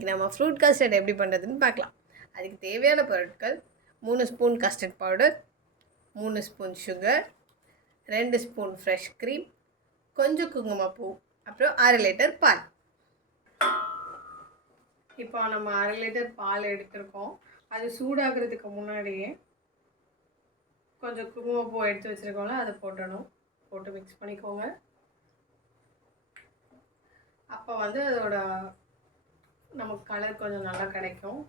இன்றைக்கி நம்ம fruit custard எப்படி பண்ணுறதுன்னு பார்க்கலாம். அதுக்கு தேவையான பொருட்கள் 3 spoon custard powder, 3 spoon sugar, 2 spoon fresh cream, கொஞ்சம் குங்குமப்பூ, அப்புறம் 1/2 லிட்டர் பால். இப்போ நம்ம 1/2 லிட்டர் பால் எடுத்துருக்கோம். அது சூடாகிறதுக்கு முன்னாடியே கொஞ்சம் குங்குமப்பூ எடுத்து வச்சுருக்கோம்ல, அதை போட்டு மிக்ஸ் பண்ணிக்கோங்க. அப்போ அதோட நமக்கு கலர் கொஞ்சம் நல்லா கிடைக்கும்.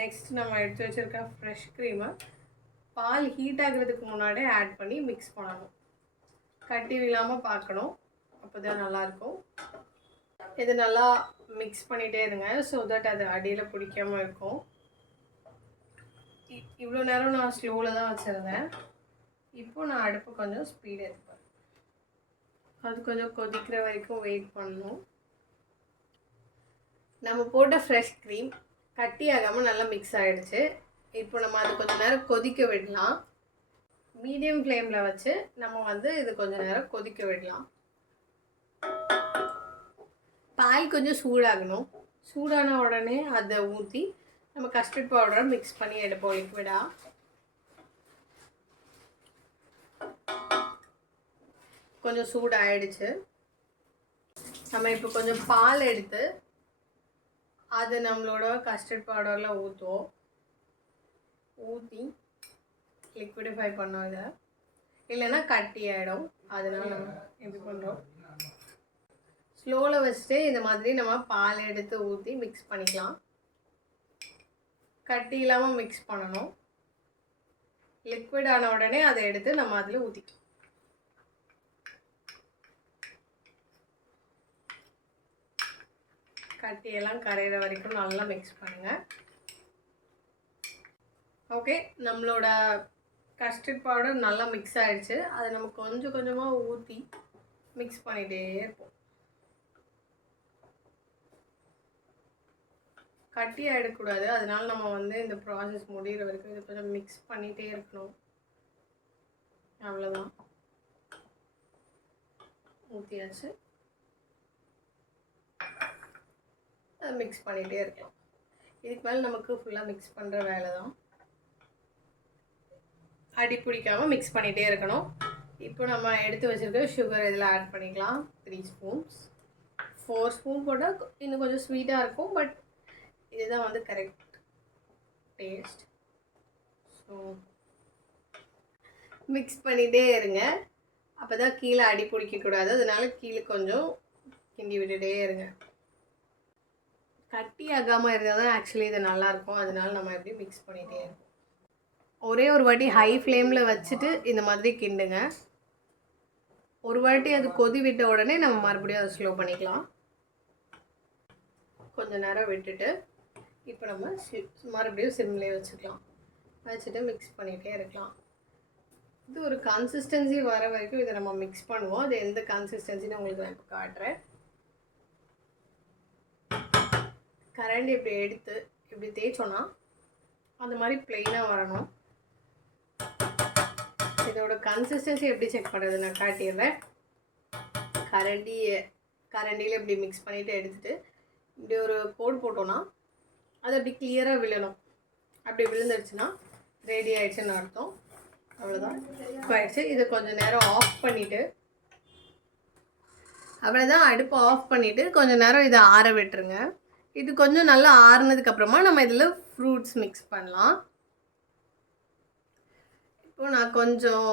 நெக்ஸ்ட் நம்ம எடுத்து வச்சுருக்க ஃப்ரெஷ் க்ரீமை பால் ஹீட் ஆகிறதுக்கு முன்னாடியே ஆட் பண்ணி மிக்ஸ் பண்ணணும். கட்டி இல்லாமல் பார்க்கணும், அப்போ தான் நல்லாயிருக்கும். இது நல்லா மிக்ஸ் பண்ணிகிட்டே இருங்க, ஸோ தட் அது அடியில் பிடிக்காமல் இருக்கும். இவ்வளோ நேரம் நான் ஸ்லோவில் தான் வச்சுருந்தேன். இப்போது நான் அடுப்பு கொஞ்சம் ஸ்பீடு எடுப்பேன். அது கொஞ்சம் கொதிக்கிற வரைக்கும் வெயிட் பண்ணணும். நம்ம போட்ட ஃப்ரெஷ் க்ரீம் கட்டி ஆகாமல் நல்லா மிக்ஸ் ஆகிடுச்சு. இப்போ நம்ம அது கொஞ்சம் நேரம் கொதிக்க விடலாம். மீடியம் ஃப்ளேமில் வச்சு நம்ம இது கொஞ்சம் நேரம் கொதிக்க விடலாம். பால் கொஞ்சம் சூடாகணும். சூடான உடனே அதை ஊற்றி நம்ம கஸ்டர்ட் பவுடரை மிக்ஸ் பண்ணி எடுப்போம் லிக்விடாக. கொஞ்சம் சூடாகிடுச்சு. நம்ம இப்போ கொஞ்சம் பால் எடுத்து அது நம்மளோட கஸ்டர்ட் பவுடரில் ஊற்றி லிக்விடிஃபை பண்ணோம். இதை இல்லைன்னா கட்டி ஆகிடும். அதனால் நம்ம எப்படி பண்ணுறோம், ஸ்லோவில் வச்சுட்டு இந்த மாதிரி நம்ம பால் எடுத்து ஊற்றி மிக்ஸ் பண்ணிக்கலாம். கட்டி இல்லாமல் மிக்ஸ் பண்ணணும். லிக்விட் ஆன உடனே அதை எடுத்து நம்ம அதில் ஊற்றிக்கலாம். கட்டியெல்லாம் கரையிற வரைக்கும் நல்லா மிக்ஸ் பண்ணுங்கள். ஓகே, நம்மளோட கஸ்டர்ட் பவுடர் நல்லா மிக்ஸ் ஆகிடுச்சு. அதை நம்ம கொஞ்சம் கொஞ்சமாக ஊற்றி மிக்ஸ் பண்ணிகிட்டே இருப்போம். கட்டி ஆகிடக்கூடாது, அதனால நம்ம இந்த ப்ராசஸ் முடிகிற வரைக்கும் இது கொஞ்சம் மிக்ஸ் பண்ணிகிட்டே இருக்கணும். அவ்வளோதான், ஊற்றியாச்சு. அதை மிக்ஸ் பண்ணிகிட்டே இருக்கலாம். இதுக்கு மேலே நமக்கு ஃபுல்லாக மிக்ஸ் பண்ணுற வேலை தான். அடி பிடிக்காமல் மிக்ஸ் பண்ணிகிட்டே இருக்கணும். இப்போ நம்ம எடுத்து வச்சுருக்க சுகர் இதில் ஆட் பண்ணிக்கலாம். 3 ஸ்பூன்ஸ். 4 ஸ்பூன் போட்டால் இன்னும் கொஞ்சம் ஸ்வீட்டாக இருக்கும், பட் இதுதான் கரெக்ட் டேஸ்ட். ஸோ மிக்ஸ் பண்ணிகிட்டே இருங்க, அப்போ தான் கீழே அடி பிடிக்கக்கூடாது. அதனால கீழே கொஞ்சம் கிண்டி விட்டுட்டே இருங்க. கட்டி ஆகாமல் இருந்தால் தான் ஆக்சுவலி இது நல்லாயிருக்கும். அதனால நம்ம எப்படி மிக்ஸ் பண்ணிகிட்டே இருக்கோம். ஒரே ஒரு வாட்டி ஹை ஃப்ளேமில் வச்சுட்டு இந்த மாதிரி கிண்டுங்க. ஒரு வாட்டி அது கொதி விட்ட உடனே நம்ம மறுபடியும் அதை ஸ்லோ பண்ணிக்கலாம். கொஞ்சம் நேரம் விட்டுட்டு இப்போ நம்ம மறுபடியும் சிம்லேயே வச்சுட்டு மிக்ஸ் பண்ணிகிட்டே இருக்கலாம். இது ஒரு கன்சிஸ்டன்சி வர வரைக்கும் இதை நம்ம மிக்ஸ் பண்ணுவோம். அது எந்த கன்சிஸ்டன்சின்னு உங்களுக்கு நான் இப்போ காட்டுறேன். கரண்டி இப்படி எடுத்து இப்படி தேய்ச்சோன்னா அந்த மாதிரி ப்ளெயினாக வரணும். இதோட கன்சிஸ்டன்சி எப்படி செக் பண்ணுறது நான் காட்டிடுறேன். கரண்டியில் இப்படி மிக்ஸ் பண்ணிவிட்டு எடுத்துகிட்டு இப்படி ஒரு கோடு போட்டோன்னா அது அப்படி கிளியராக விழணும். அப்படி விழுந்துடுச்சுன்னா ரெடி ஆகிடுச்சுன்னு அர்த்தம். அவ்வளோதான், ஆயிடுச்சு. இதை கொஞ்சம் நேரம் ஆஃப் பண்ணிவிட்டு அவ்வளோதான், அடுப்பு ஆஃப் பண்ணிவிட்டு கொஞ்சம் நேரம் இதை ஆற விட்டுருங்க. இது கொஞ்சம் நல்லா ஆறுனதுக்கப்புறமா நம்ம இதில் ஃப்ரூட்ஸ் மிக்ஸ் பண்ணலாம். இப்போது நான் கொஞ்சம்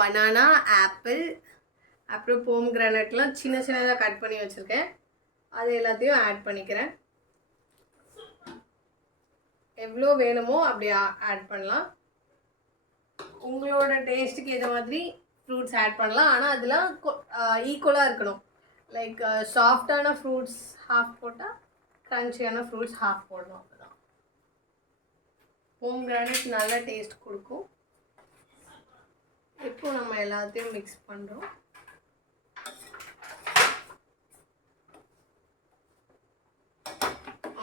பனானா, ஆப்பிள், அப்புறம் போம்கிரானட்லாம் சின்ன சின்னதாக கட் பண்ணி வச்சுருக்கேன். அது எல்லாத்தையும் ஆட் பண்ணிக்கிறேன். எவ்வளோ வேணுமோ அப்படி ஆட் பண்ணலாம். உங்களோட டேஸ்ட்டுக்கு ஏற்ற மாதிரி ஃப்ரூட்ஸ் ஆட் பண்ணலாம். ஆனால் அதெல்லாம் ஈக்குவலாக இருக்கணும். லைக் சாஃப்டான ஃப்ரூட்ஸ் ஹாஃப் போட்டால், க்ரன்ச்சியான ஃப்ரூட்ஸ் ஹாஃப் போடணும். அப்போதான் போம்கிரானட் நல்லா டேஸ்ட் கொடுக்கும். இப்போ நம்ம எல்லாத்தையும் மிக்ஸ் பண்ணுறோம்.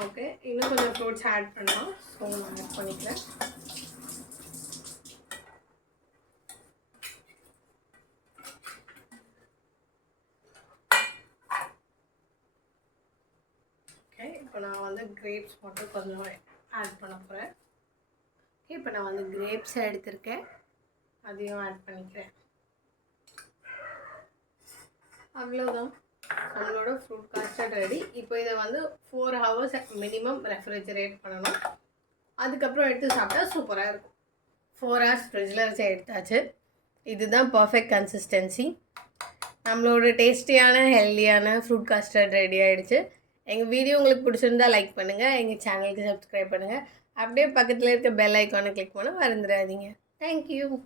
ஓகே, இன்னும் கொஞ்சம் ஃப்ரூட்ஸ் ஆட் பண்ணலாம். ஸோ நான் ஆட் பண்ணிக்கிறேன். இப்போ நான் வந்து கிரேப்ஸ் மட்டும் கொஞ்சம் ஆட் பண்ண போகிறேன். இப்போ நான் வந்து கிரேப்ஸ் எடுத்திருக்கேன், அதையும் ஆட் பண்ணிக்கிறேன். அவ்வளோதான், நம்மளோட ஃப்ரூட் காஸ்டர்ட் ரெடி. இப்போ இதை வந்து 4 hours மினிமம் ரெஃப்ரிஜரேட் பண்ணணும். அதுக்கப்புறம் எடுத்து சாப்பிட்டா சூப்பராக இருக்கும். 4 hours ஃப்ரிட்ஜில் வச்சு எடுத்தாச்சு. இதுதான் பர்ஃபெக்ட் கன்சிஸ்டன்சி. நம்மளோட டேஸ்டியான ஹெல்தியான ஃப்ரூட் காஸ்டர்ட் ரெடி ஆகிடுச்சு. எங்கள் வீடியோ உங்களுக்கு பிடிச்சிருந்தா லைக் பண்ணுங்கள், எங்கள் சேனலுக்கு சப்ஸ்கிரைப் பண்ணுங்கள், அப்படியே பக்கத்தில் இருக்க பெல் ஐக்கானை கிளிக் பண்ண மறந்துடாதீங்க. தேங்க்யூ.